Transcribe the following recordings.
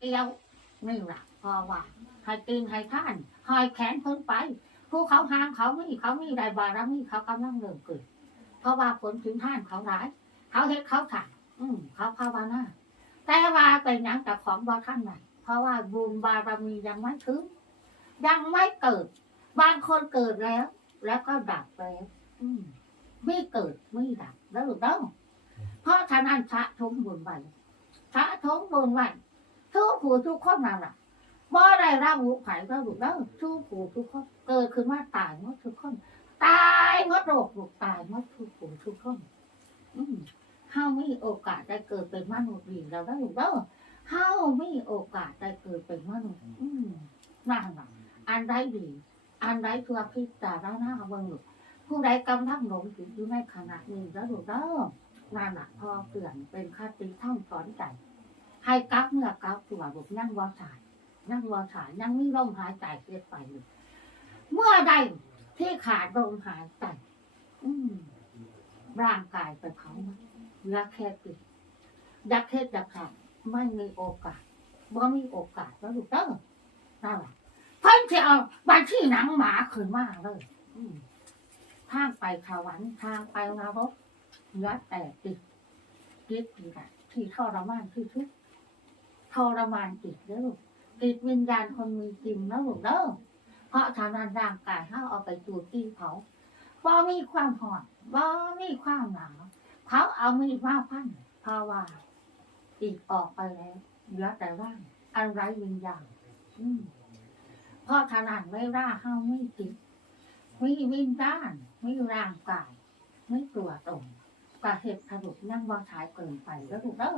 เดียวนี่แหละพอว่าให้ตีนให้ท่านหอยแขนเพิ่นไปผู้เขาหางเขาไม่เขาไม่ได้บารมีเขากำลังเริ่มเกิดเพราะว่าผลถึงท่านเขาร้าย เขาเฮ็ดเขาถ่ายอืมเขาภาวนาแต่ว่าเป็นหยังแต่ของบ่ท่านไหนเพราะว่าบุญบารมียังไม่ถึงยังไม่เกิด บางคนเกิดแล้ว แล้วก็ดับแล้วอืมไม่เกิดไม่ดับแล้วหรือเปล่าเพราะฉะนั้นชะทมบุญไว้ชะทมบุญไว้ ทุกผู้ทุกคนนั่นแหละบ่ได้รับหูไผ่ก็หลุดแล้วทุกผู้ทุกคนเกิดขึ้นมาตายหมดทุกคน ตายหมดโรคลูกตายหมดทุกผู้ทุกคน อืมเฮามีโอกาสได้เกิดเป็นมนุษย์ดีแล้วได้หรือเปล่าเฮามีโอกาสได้เกิดเป็นมนุษย์ อืมนั่นแหละอันใดดี อันใดทั่วพิจารณาเบิ่งลูกผู้ใดกำลังหลงอยู่ในขณะนี้แล้วลูกเด้อนั่นน่ะพอเปลี่ยนเป็นคติท่องสอนใจ ให้กลับเมื่อกลับตัวบุกนั่งวอสาย นั่งวอสาย นั่งมีลมหายใจเกิดไป เมื่อใดที่ขาดลมหายใจร่างกายไปเขามันเหลือแค่ติดยักเทศยักขาดไม่มีโอกาสบ่มีโอกาสแล้วลูกเด้อนั่นแหละเพิ่นจะเอาบัญชีหนังหมาขึ้นมาเลยทางไปสวรรค์ทางไปนรกเหลือแต่ติดติดนี่ที่ทรมานที่สุด ทรมานติดเด้อติดวิญญาณคนมีจริงแล้วลูกเด้อเพราะทางนั้นร่างกายเขาเอาไปจูดตีเผาบ่มีความหอนบ่มีความหนาวเขาเอามีดมาพันเพราะว่าติดออกไปแล้วเหลือแต่ร่างอันไร้วิญญาณเพราะขนาดไม่ร่าเฮาไม่ติดไม่วิญญาณไม่ร่างกายไม่ตัวตนกาเหตุผลุนั่งว่าฉายเกินไปแล้วถูกแล้ว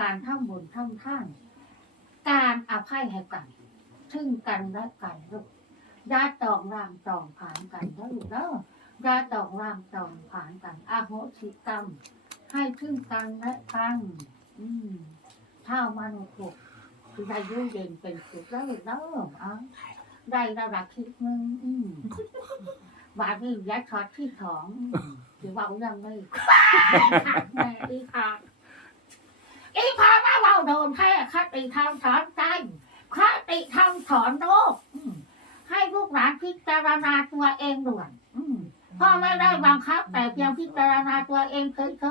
การทำบุญทำท่าน การอภัยให้กันซึ่งกันและกันลูกญาติตองรามตองผ่านกันแล้วถูกแล้วญาติตองรามตองผ่านกันอาโหสิกรรม ให้ซึ่งกันและกันอืมถ้ามนุษย์ถูกคือได้ยุ่งเย็นเป็นสุขแล้วลูกแล้วอะได้ระดับที่หนึ่งอืมบาทนี่ยัดช็อตที่สองอืมถือว่ายังไม่แม่อีพาอีพามาเบา โดนแค่คติทางสอนใจคติทางสอนโลกให้ลูกหลานพิจารณาตัวเองด่วนพ่อไม่ได้บังคับ แต่เพียงพิจารณาตัวเองเฉ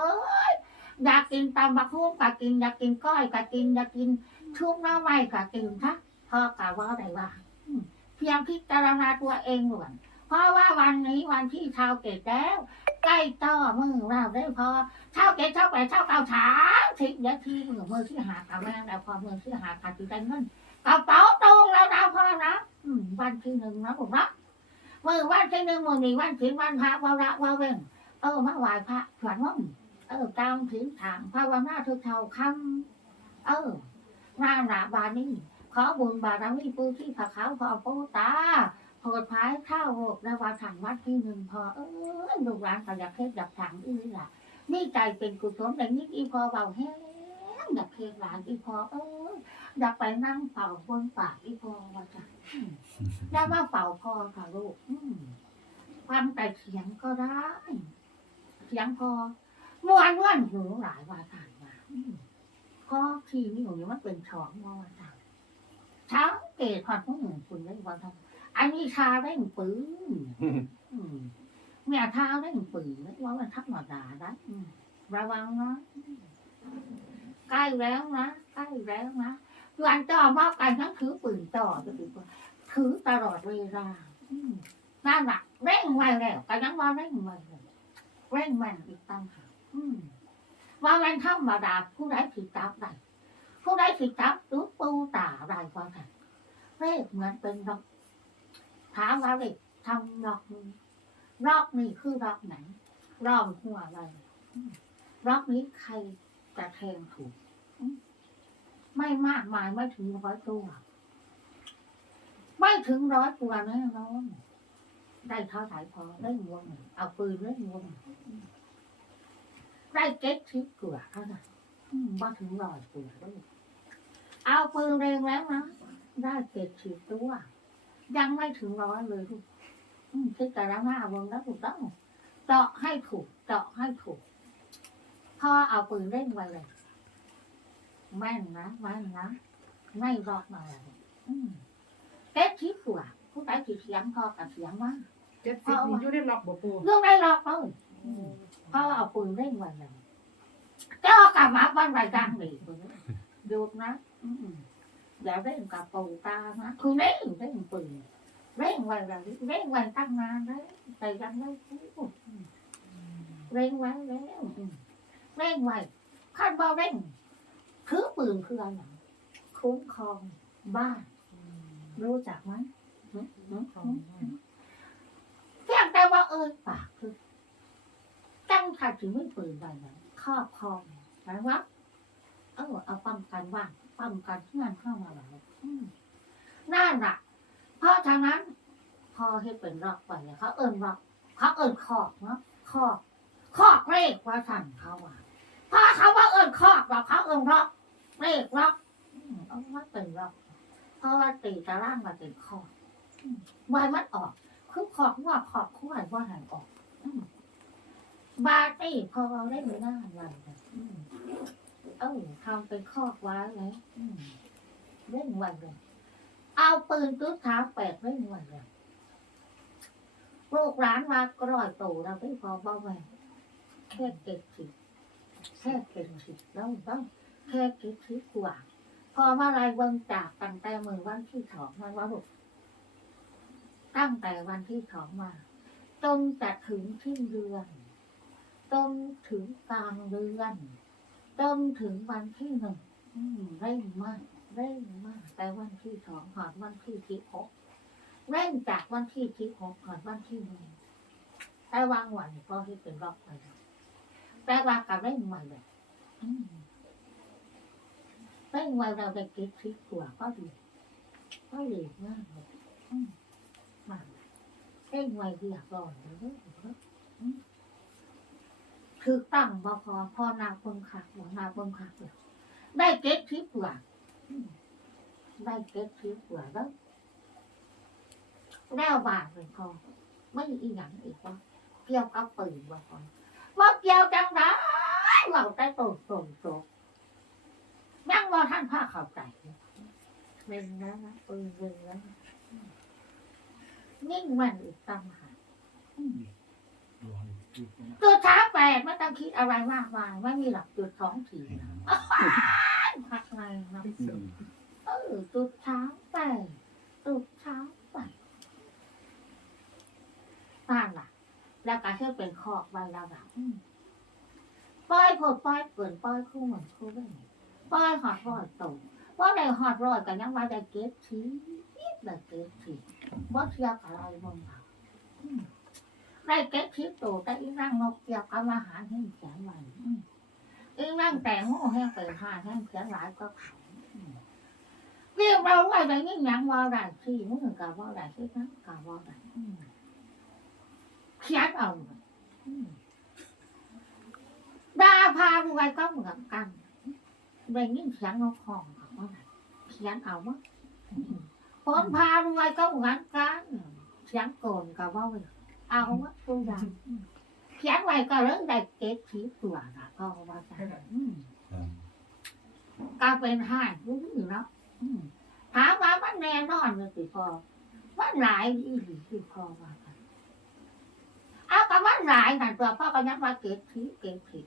ยๆอยากกินตำบักหุ่งก็กินอยากกินก้อยก็กินอยากกินชุบน้ำไม้ก็กินทักพ่อกะว่าได้ว่าเพียงพิจารณาตัวเองหลวนเพราะว่าวันนี้วันที่ชาวเกตแล้วใกล้ต่อมือเราได้พอชาวเกตชาวแปดชาวเก่าช้า ทิ้งเดี๋ยวที่มือมือที่หากับแม่แล้วพอมือที่หาขาดที่ได้เงินกระเป๋าตรงแล้วนะพ่อนะวันที่หนึ่งนะผมนะมือวันที่หนึ่งมือนี้วันที่วันพระวระวะเว้นเออมาไหว้พระขวัญว่เออตามถึงทางภาวนาทุกเท่าคำเออน้าหนาบานนี่ขอบุญบารมีปูที่ผาขาวพอปูตาโผดพายข้าวโหกและวาถังวัดที่หนึ่งพอเออลูกหลานก็อยากเทศอยากถังอีหล่ะ นี่ใจเป็นกุศลแต่นี่อีพอเบาแห้งอยากเทศหลานอีพอเอออยากไปนั่งเป่าบนปากอีพอว่าจ้ะได้มาเป่าพอค่ะลูกอืมแต่เสียงก็ได้เสียงพอมวนม่วนหูหลายว่าทานมาก็ทีนี่อยู่นี่มันเป็นช้องว่าทานเช้าเกตผ่านผู้หญิงคุณได้วันทำอันนี้ชาได้ปืนอืม เนี่ยชาได้ปืนไม่ว่ามันทักหนอดานะอืมระวังนะใกล้แล้วนะใกล้แล้วนะวันต่อมากันทั้งถือปืนต่อก็ถือถือตลอดเวลาอืมนั่นแหละเร่งไวแล้วกันยังว่าเร่งไวเลยเร่งมันอีกตั้งหากว่ามันธรรมดาผู้ใดผิดตามได้ผู้ใดสิจับตุ๊ปูตาได้กว่ากันเลขเหมือนเป็นดอกถามว่าเลขทำดอก รอบนี้คือรอบไหนรอบหัวอะไรรอบนี้ใครจะแทงถูก ไม่มากมายไม่ถึงร้อยตัว ไม่ถึงร้อยตัวแน่นอนได้เท่าไหร่พอเล่นวงเอาปืนเล่นวงหนึ่งอืมได้เก็ตทิปเกลือเท่านั้นมาถึงร้อยตัวด้วยเอาปืนเรงแล้วนะได้เจ็ดสิบตัว ยังไม่ถึงร้อยเลยลูก อืมคิดแต่ละหน้าวงแล้วถูกต้องเจาะให้ถูกเจาะให้ถูกพอเอาปืนเร่งไว้เลยแม่นนะแม่นนะไม่รอกมาเลยอืมเก็ตทิพย์กว่าผู้ใดที่เสียงพอกับเสียงมากเจ็ดสิบนี่อยู่ในล็อกบ่ปูเรื่องได้รอกเลยเพราะว่าเอาปืนเร่งไว้เลยเจ้ากลับมาบ้านไรดังดีหยุดนะอืมอย่าเร่งกับปูตานะคือเร่งเร่งปืน เร่งไว้เลยเร่งไว้ตั้งนานเลยแต่ยังไม่พูดเร่งไว้แล้วเร่งไว้ขั้นบ่เร่งถือปืนคืออะไรคุ้มครองบ้านรู้จักไหมหึหึหึหึเพียงแต่ว่าเอ่ยปากคือตั้งขัดถึงไม่ปืนใดไหนครอบครองหมายว่าเออเอาป้องกันว่างป้องกันที่งานเข้ามาแล้วนั่นแหละ เพราะฉะนั้นพอให้เป็นรอกไปเนี่ยเขาเอิญรอกเขาเอิญคอกเนาะคอกคอกเลขว่าสั่นเขาว่าเพราะเขาว่าเอิญคอกว่าเขาเอิญรอกเลขรอกเอาว่าเป็นรอกเพราะว่าตีตะล่างมาเป็นคอร์อืมวายมันออกคือขอบว่าขอบคู่ไหนว่าหายออกบาตี้พอเราได้หน้าวันเลยอืมเออทำเป็นคอกว้าเลยเล่นวันเลย เอาปืนตุ้ดเท้าแปดเล่นวันเลยลูกร้านมากร่อยตู่เราไม่พอเบาแหวงแค่เก็บสิแค่เก็บสิแล้วต้องแค่เก็บสิกว่า พอเมื่อไรเบิ่งจากตั้งแต่มือวันที่สองมันว่าบุกตั้งแต่วันที่สองมาจนจะถึงที่เดือนจนถึงกลางเดือนจนถึงวันที่หนึ่งเร่งมาก เร่งมากแต่วันที่สองหอดวันที่ที่หกเร่งจากวันที่ที่หกหอดวันที่หนึ่งแต่วางวันก็ที่เป็นรอบไปแล้วแต่ว่ากับเร่งมาเลยอืมไว่าเราได้เก็บพริกตัวก็ดีก็ดีมากเลยอืมาได้ไวเรียบร้อยเลยอืมคือตั้งบพอพอนาเบิงขักหัวนาเบิงขักเลยได้เก็บพริกตัว ได้เก็บพริกตัวแล้วแล้วบาทเลยพอไม่อีหยังอีกว่าเกี่ยวกับปืนว่าพอว่าเกี่ยวจังไรเราได้โตโตโตยังรอท่านผ้าขาใจเล่นแล้วนะปืนเล่นนะนิ่งมันอีกตั้งหากจุดช้าแปดไม่ต้องคิดอะไรมากมายไม่มีหลักจุดสองทีนะ พักไงนะเออจุดช้าแปดจุดช้าแปดนั่นล่ะ แล้วก็เชื่อเป็นคอกใบแล้วแบบป้อยผดป้อยเกินป้อยคู่เหมือนคู่ได้ป้ายหอดรอยตรงว่าได้หอดรอยกันยังว่าได้เก็บทีได้เก็บทีว่าเทียบอะไรบ้างล่ะอืมได้เก็บทีโตแต่อีนั่งนกเกี่ยวกับอาหารให้แข็งไว้ อืมอีนั่งแต่งโง่แห้งไปหาแห้งแข็งหลายก็เขาเรียกเราว่าได้ยิ่ยังว่าได้ที่มึงกับว่าได้ที่นั่นกับว่าได้อืมเขียนเอาอืมดาพารวยก็เหมือนกันได้ยินเสียงนกห้องกับว่าเขียนเอาวะคนพารวยก็เหมือนกันเสียงโกนกับว่าเอาวะตัวอย่าง เขียนไว้ก็เรื่องได้เก็บทีตัวนะก็ว่าจะอืมก็เป็นห้างรู้อยู่เนาะอืมถามว่ามันแน่นอนเลยสิพอมันหลายอีหรือสิพอว่ากันเอากับมันหลายนั่นตัวพ่อก็ยักว่าเก็บทีเก็บที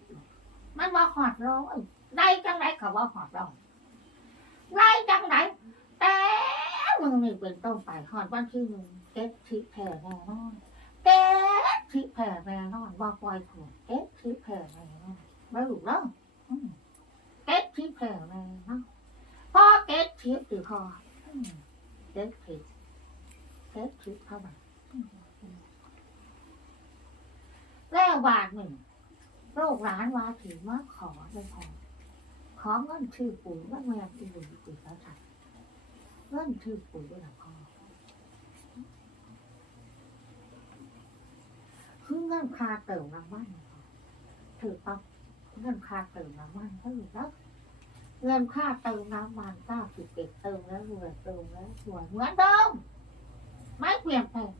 มันว่าหอดร้อยได้จังไรเขาว่าหอดเราได้จังไรแต่มึงนี่เป็นต้นไปหอดวันที่หนึ่งเก็บทิแผ่แน่นอนเก็ บทิแผ่แน่นอนว่าปล่อยถูกเก็บทิแผ่แน่นอนไม่รู้แล้วอืมเก็บทิแผ่แน่นอนพ่อเก็บทิตือพออืมเก็บทิเก็บทิเข้ามาแล้วบาทหนึ่งโรคร้านว่าถือว่าขอเลยพอขอเงินชื่อปู่ว่าแม่ที่อยู่ปู่แล้วใช่เงินชื่อปู่ด้วยหรอพ่อคือ เงินคาเติมน้ำมันถือต้องเงินคาเติมน้ำมันก็อยู่แล้วเงินค่าเติมน้ำมันเก้าสิบเอ็ดเติมแล้วรวยเติมแล้วสวยเหมือนเดิมไม่เปลี่ยนแปลง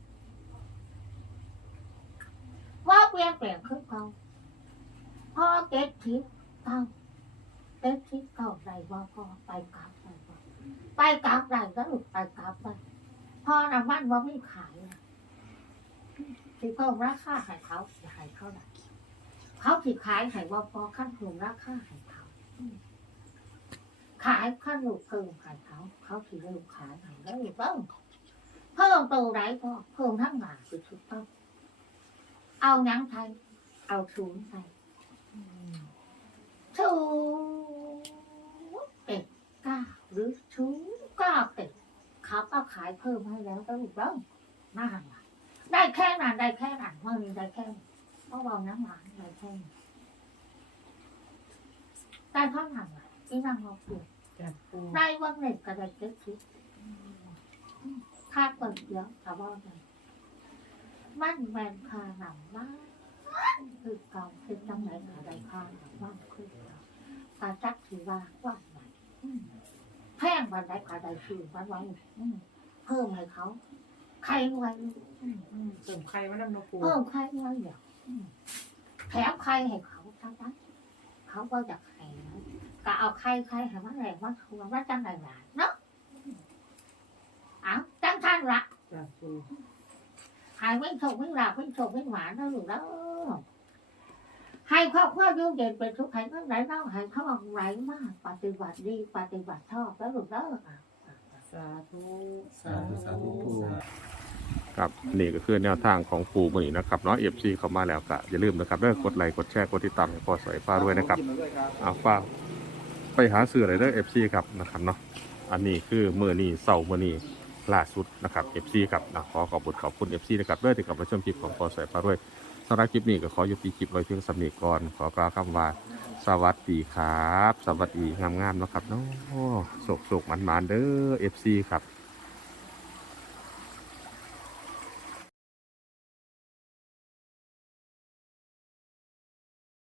ว่าเปลี่ยนแปลงคือเขาพ่อเก็บทิพย์เก้าเก็บทิพย์เก้าใดว่าพ่อไปกลับไปว่าไปกลับได้ก็ลูกไปกลับไปพอน้ำมันว่าไม่ขายนะ สิเพิ่มราคาให้เขาสิให้เขาได้เขาสิขายให้ว่าพอขั้นถูกราคาให้เขาขายขั้นลูกเพิ่มให้เขา เขาสิเริ่มขายให้แล้วเพิ่มเพิ่มตัวไหนพอเพิ่มทั้งหลายคือถูกต้องเอาหยังไทย เอาศูนย์ไปศูนย์เอ็ดก้าหรือศูนย์เก้าเอ็ดเขาก็ขายเพิ่มให้แล้วก็ลูกเพิ่มน่าหันหลัง ได้แค่นั้นได้แค่นั้นเมื่อนี้ได้แค่นั้นเพราะเราน้ำหวานได้แค่นั้นได้เท่านั้นแหละที่นั่งรอเปลี่ยนจ้ะปูได้วันหนึ่งก็ได้เจ็ดสิบค่าเปิดเยอะแต่ว่าไงมันแมนคาหนังมากคือเก่าคือจังไหนก็ได้ค่าหนังมากคือเก่าตาจักถือว่าว่าไหนอืมแพงวันไหนก็ได้ชื่อวันไว้อืมเพิ่มให้เขาใคร ไว้อืมอืมเติมไข่มานำเนาะปูเพิ่มใครไว้เนี่ยอืมแถมใครให้เขาทั้งนั้นเขาก็อยากให้นะก็เอาใครใครให้มันแรงมันทัวว่าจังไหนหลานเนาะอ้าวจังท่านละจ้ะปูหายไม่โชคไม่ลาบไม่โชคไม่หวานนะลูกแล้วให้ครอบครัวอยุ่งเย็นเป็นทุกข์ให้ทั้งไหนเล่าให้เขาเอาไหลมากปฏิบัติดีปฏิบัติชอบแล้วลูกแล้วอะ สาธุสาธุสาธุปูครับนี่ก็คือแนวทางของปูมือนี้นะครับเนาะเอฟซีเข้ามาแล้วก็อย่าลืมนะครับเลิกกดไลค์กดแชร์กดติดตามให้พอสวยฟ้าด้วยนะครับเอาฟ้าไปหาซื้ออะไรเด้อเอฟซีครับนะครับเนาะอันนี้คือมือนี้เสาร์มือนี้ล่าสุดนะครับเอฟซีครับนะขอขอบคุณขอบคุณเอฟซีนะครับเด้อที่กลับมาชมคลิปของพอสวยฟ้าด้วย สำหรับคลิปนี้ก็ขอยุติคลิปไว้เพียงสำนีก่อน ขอกล่าวคำว่าสวัสดีครับ สวัสดีงามๆนะครับเนาะโศกโศกมันๆเด้อเอฟซีครับ